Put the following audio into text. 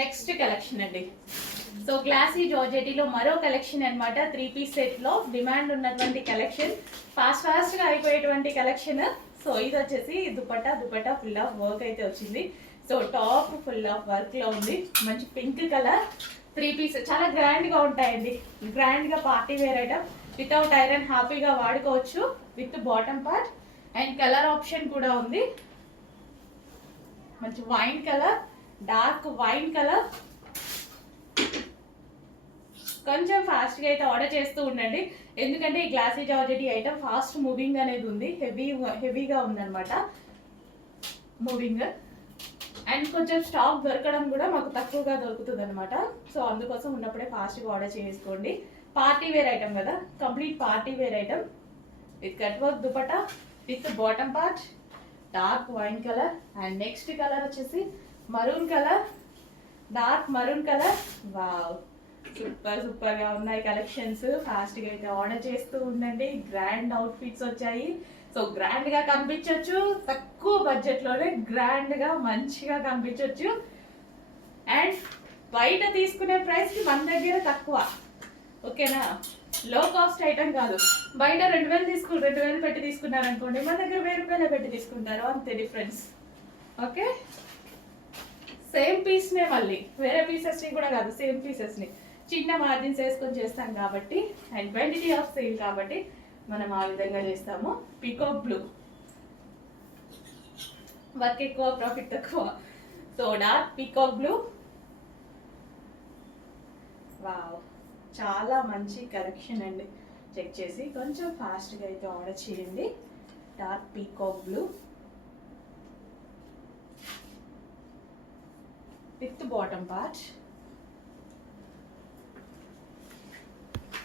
Next collection అండి. So classy జార్జెటీలో మరో collection అనమాట. 3-piece సెట్లో డిమాండ్ ఉన్నటువంటి కలెక్షన్, ఫాస్ట్గా అయిపోయేటువంటి కలెక్షన్. సో ఇది వచ్చేసి దుపట్టా ఫుల్ ఆఫ్ వర్క్ అయితే వచ్చింది. So top full of work లో ఉంది. మంచి పింక్ కలర్ 3-piece, చాలా గ్రాండ్ గా ఉంటాయండి. గ్రాండ్ గా party wear item, without iron హ్యాపీగా వాడుకోవచ్చు. With bottom part and colour option కూడా ఉంది. మంచి wine colour, dark wine colour. కొంచెం ఫాస్ట్గా అయితే ఆర్డర్ చేస్తూ ఉండండి, ఎందుకంటే ఈ glossy georgette item fast moving అనేది ఉంది. హెవీగా ఉందన్నమాట మూవింగ్. అండ్ కొంచెం స్టాక్ దొరకడం కూడా మాకు తక్కువగా దొరుకుతుంది అనమాట. సో అందుకోసం ఉన్నప్పుడే ఫాస్ట్గా ఆర్డర్ చేసుకోండి. పార్టీ వేర్ ఐటమ్ కదా, complete party wear item with cut work dupatta with bottom part, dark wine colour. And next colour వచ్చేసి maroon colour, dark maroon colour. Wow, super గా ఉన్నాయి కలెక్షన్స్. ఫాస్ట్గా అయితే ఆర్డర్ చేస్తూ ఉండండి. గ్రాండ్ అవుట్ఫిట్స్ వచ్చాయి. సో గ్రాండ్ గా కనిపించవచ్చు, తక్కువ బడ్జెట్ లోనే గ్రాండ్ గా మంచిగా కనిపించవచ్చు. అండ్ బయట తీసుకునే ప్రైస్ కి మన దగ్గర తక్కువ, ఓకేనా? లో కాస్ట్ ఐటమ్ కాదు. బయట 2000 పెట్టి తీసుకున్నారు అనుకోండి, మన దగ్గర 1000 రూపాయలు పెట్టి తీసుకుంటారు, అంతే డిఫరెన్స్. ఓకే, సేమ్ పీస్ నే, మళ్ళీ వేరే పీసెస్ ని కూడా కాదు, సేమ్ పీసెస్ ని చిన్న మార్జిన్స్ వేసుకొని చేస్తాం కాబట్టి, అండ్ క్వాంటిటీ ఆఫ్ సేల్ కాబట్టి మనం ఆ విధంగా చేస్తాము. పీకాక్ బ్లూ, వర్క్ ఎక్కువ ప్రాఫిట్ తక్కువ. So dark peacock blue. Wow, చాలా మంచి కలెక్షన్ అండి. చెక్ చేసి కొంచెం ఫాస్ట్గా అయితే ఆర్డర్ చేయండి. Dark peacock blue with bottom part.